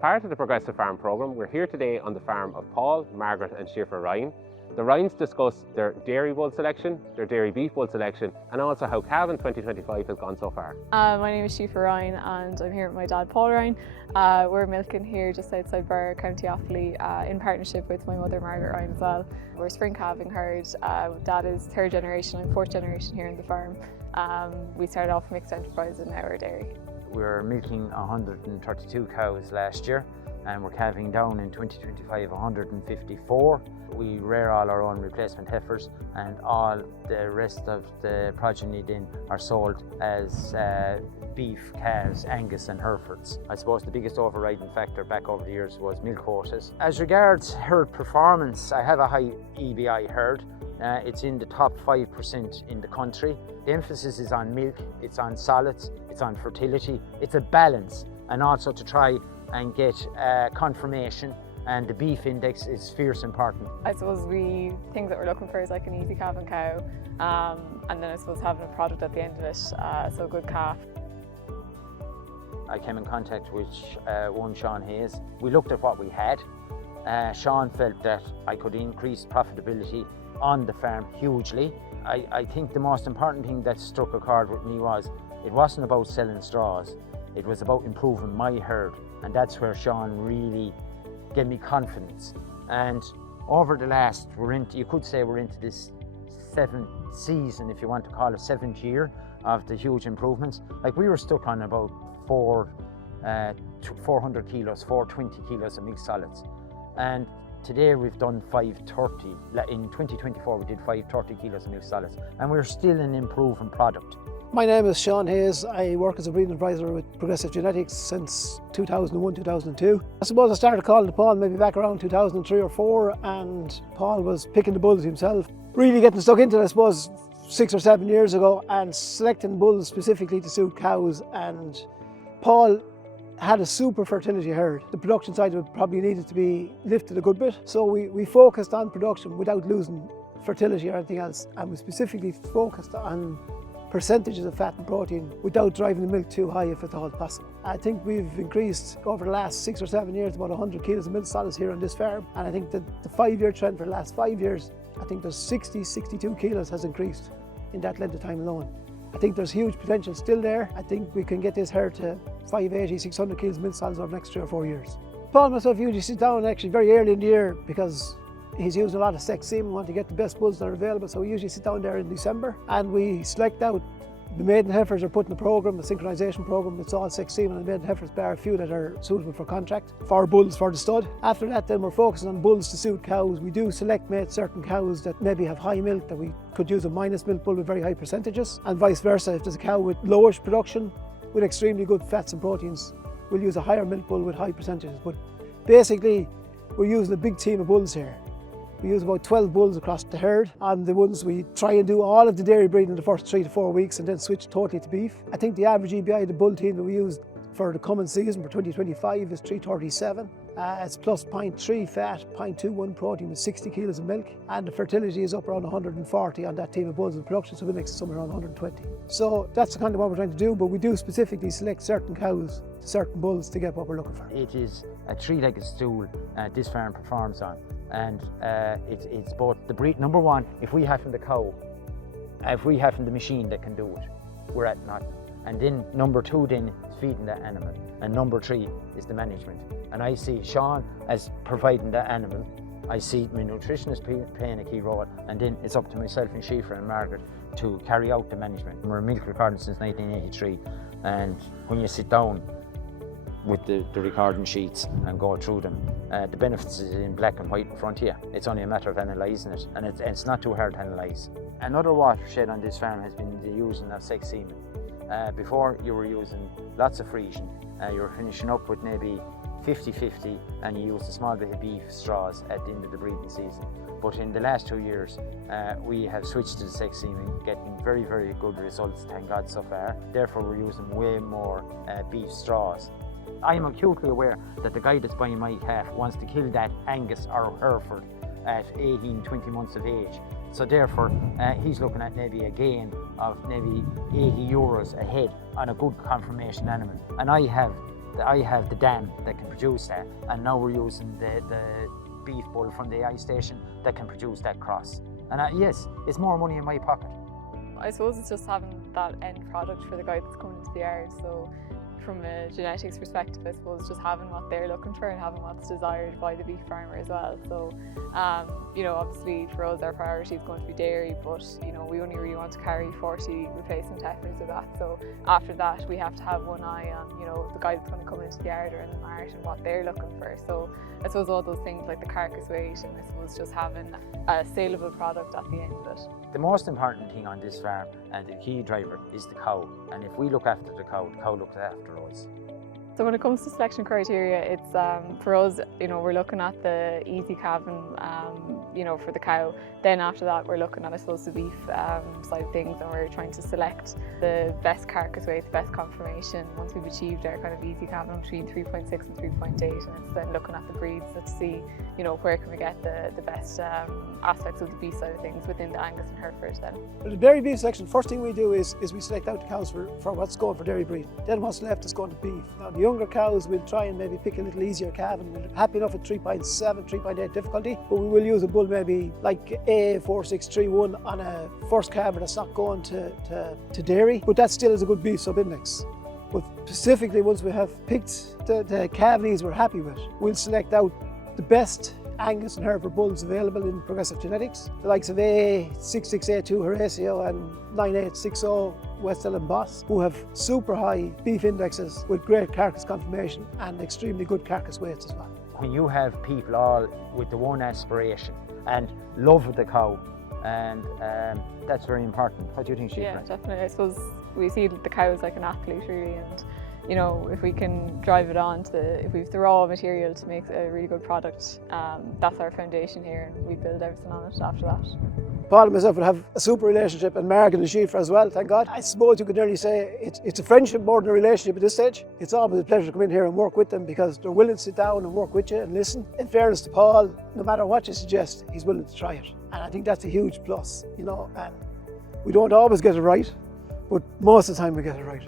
part of the Progressive Farm programme, we're here today on the farm of Paul, Margaret and Siofra Ryan. The Ryans discuss their dairy bull selection, their dairy beef bull selection, and also how calving 2025 has gone so far. My name is Siofra Ryan and I'm here with my dad Paul Ryan. We're milking here just outside Birr, County Offaly, in partnership with my mother Margaret Ryan as well. We're a spring calving herd. Dad is third generation, I'm fourth generation here on the farm. We started off mixed enterprise and now we're dairy. We're milking 132 cows last year and we're calving down in 2025 154. We rear all our own replacement heifers and all the rest of the progeny then are sold as beef, calves, Angus and Herefords. I suppose the biggest overriding factor back over the years was milk quotas. As regards herd performance, I have a high EBI herd. It's in the top 5% in the country. The emphasis is on milk, it's on solids, it's on fertility, it's a balance, and also to try and get confirmation, and the beef index is fierce important. I suppose things that we're looking for is like an easy calving cow, and then I suppose having a product at the end of it, so a good calf. I came in contact with one Sean Hayes. We looked at what we had. Sean felt that I could increase profitability on the farm hugely. I think the most important thing that struck a chord with me was it wasn't about selling straws, it was about improving my herd, and that's where Sean really gave me confidence. And over the last, you could say we're into this seventh season, if you want to call it, seventh year of the huge improvements. Like we were stuck on about 400 kilos, 420 kilos of milk solids. And today we've done 530. In 2024 we did 530 kilos of milk solids, and we're still an improving product. My name is Sean Hayes. I work as a breeding advisor with Progressive Genetics since 2001-2002. I suppose I started calling to Paul maybe back around 2003 or 4, and Paul was picking the bulls himself. Really getting stuck into it, I suppose, 6 or 7 years ago, and selecting bulls specifically to suit cows. And Paul had a super fertility herd. The production side of it probably needed to be lifted a good bit. So we focused on production without losing fertility or anything else. And we specifically focused on percentages of fat and protein without driving the milk too high if at all possible. I think we've increased over the last 6 or 7 years about 100 kilos of milk solids here on this farm. And I think that the 5-year trend for the last 5 years, I think there's 62 kilos has increased in that length of time alone. I think there's huge potential still there. I think we can get this herd to 580, 600 kilos of milk solids over the next 3 or 4 years. Paul and myself usually sit down actually very early in the year because he's using a lot of sex semen, want to get the best bulls that are available, so we usually sit down there in December and we select out the maiden heifers are put in the programme, a synchronisation programme. It's all sex semen and maiden heifers, bar a few that are suitable for contract, for bulls for the stud. After that then we're focusing on bulls to suit cows. We do select mate certain cows that maybe have high milk, that we could use a minus milk bull with very high percentages, and vice versa. If there's a cow with lowish production with extremely good fats and proteins, we'll use a higher milk bull with high percentages. But basically we're using a big team of bulls here. We use about 12 bulls across the herd. On the ones we try and do all of the dairy breeding in the first 3 to 4 weeks and then switch totally to beef. I think the average EBI of the bull team that we used for the coming season for 2025 is 337. It's plus 0.3 fat, 0.21 protein with 60 kilos of milk, and the fertility is up around 140 on that team of bulls in production, so we make somewhere around 120. So that's kind of what we're trying to do, but we do specifically select certain cows, certain bulls to get what we're looking for. It is a 3-legged stool this farm performs on, and it's both the breed. Number one, if we have the cow, if we have the machine that can do it, we're at nothing. And then number 2 then is feeding that animal, and number 3 is the management. And I see Sean as providing that animal. I see my nutritionist playing a key role, and then it's up to myself and Siofra and Margaret to carry out the management. We're a milk recording since 1983, and when you sit down with the recording sheets and go through them, the benefits is in black and white in front of you. It's only a matter of analysing it, and it's not too hard to analyse. Another watershed on this farm has been the using of sex semen. Before you were using lots of Friesian, you were finishing up with maybe 50-50, and you used a small bit of beef straws at the end of the breeding season. But in the last 2 years, we have switched to the sex semen, getting very, very good results, thank God, so far. Therefore, we're using way more beef straws. I am acutely aware that the guy that's buying my calf wants to kill that Angus or Hereford at 18, 20 months of age. So therefore, he's looking at maybe a gain of maybe €80 a head on a good confirmation animal. And I have I have the dam that can produce that, and now we're using the beef bull from the eye station that can produce that cross. And yes, it's more money in my pocket. I suppose it's just having that end product for the guy that's coming into the yard. So from a genetics perspective, I suppose just having what they're looking for and having what's desired by the beef farmer as well. So, you know, obviously for us our priority is going to be dairy, but you know, we only really want to carry 40 replacement heifers of that. So after that, we have to have one eye on, you know, the guy that's going to come into the yard or in the mart and what they're looking for. So I suppose all those things like the carcass weight and I suppose just having a saleable product at the end of it. The most important thing on this farm and the key driver is the cow. And if we look after the cow looks after us. So when it comes to selection criteria, it's for us, you know, we're looking at the easy calving, you know, for the cow. Then after that, we're looking at, I suppose, the beef side of things, and we're trying to select the best carcass weight, the best conformation. Once we've achieved our kind of easy calving between 3.6 and 3.8, and it's then looking at the breeds to see, you know, where can we get the best aspects of the beef side of things within the Angus and Hereford then. For the dairy beef selection, first thing we do is we select out the cows for what's going for dairy breed. Then what's left is going to beef. Now the younger cows we'll try and maybe pick a little easier calving. We're happy enough at 3.7, 3.8 difficulty, but we will use a bull maybe like A4631 on a first calver that's not going to dairy, but that still is a good beef sub-index. But specifically, once we have picked the calvings we're happy with, we'll select out the best Angus and Hereford bulls available in Progressive Genetics, the likes of A6682 Horatio and 9860 West Ellen Boss, who have super high beef indexes with great carcass conformation and extremely good carcass weights as well. When you have people all with the one aspiration and love the cow, and that's very important. What do you think, Siofra? Yeah, definitely. I suppose we see the cow as like an athlete really, and you know, if we can drive it on to, if we've the raw material to make a really good product, that's our foundation here, and we build everything on it after that. Paul and myself would have a super relationship, and Margaret and Siofra as well, thank God. I suppose you could nearly say it's a friendship more than a relationship at this stage. It's always a pleasure to come in here and work with them because they're willing to sit down and work with you and listen. In fairness to Paul, no matter what you suggest, he's willing to try it. And I think that's a huge plus, you know, and we don't always get it right, but most of the time we get it right.